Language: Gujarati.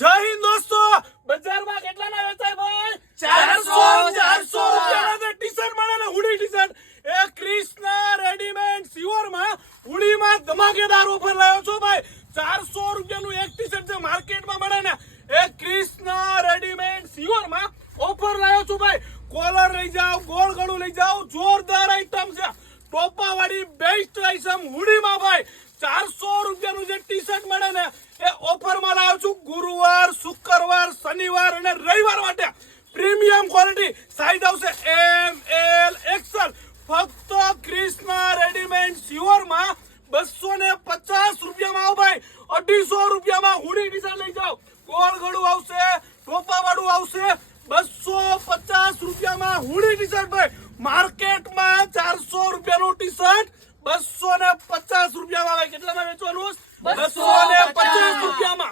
જય હિન્દ દોસ્તો, બજારમાં કેટલાના વેચાય ભાઈ? 400 રૂપિયાના ટી-શર્ટ મળે ને, હુડી ટી-શર્ટ. એ ક્રિષ્ના રેડીમેડ સિયોરમાં હુડીમાં ધમાકેદાર ઓફર લાવ્યો છો ભાઈ. 400 રૂપિયાનું એક ટી-શર્ટ જે માર્કેટમાં મળે ને, એ ક્રિષ્ના રેડીમેડ સિયોરમાં ઓફર લાવ્યો છું ભાઈ. કોલર લઈ જાઓ, ગોળ ગળું લઈ જાઓ, જોરદાર આઈટમ છે. ટોપાવાળી બેસ્ટ આઈટમ હુડીમાં ભાઈ. 400 રૂપિયાનું જે ટી-શર્ટ મળે ને, એ ઓફરમાં લાવ્યો છું. ગુરુવાર, શુક્રવાર, શનિવાર અને રવિવાર માટે પ્રીમિયમ ક્વોલિટી સાઈઝ આવશે એમ, એલ, એક્સેલ. ફક્ત ક્રિષ્ના રેડીમેડ સિયોરમાં 250 રૂપિયામાં આવો ભાઈ. 250 રૂપિયામાં હુડી ટી-શર્ટ લઈ જાઓ. ગોળ ગળું આવશે, ટોપાવાળું આવશે. 250 રૂપિયામાં હુડી ટી-શર્ટ ભાઈ. માર્કેટમાં 400 રૂપિયાનું ટી-શર્ટ 250 રૂપિયામાં ભાઈ. કેટલામાં વેચવાનું? 250 રૂપિયામાં.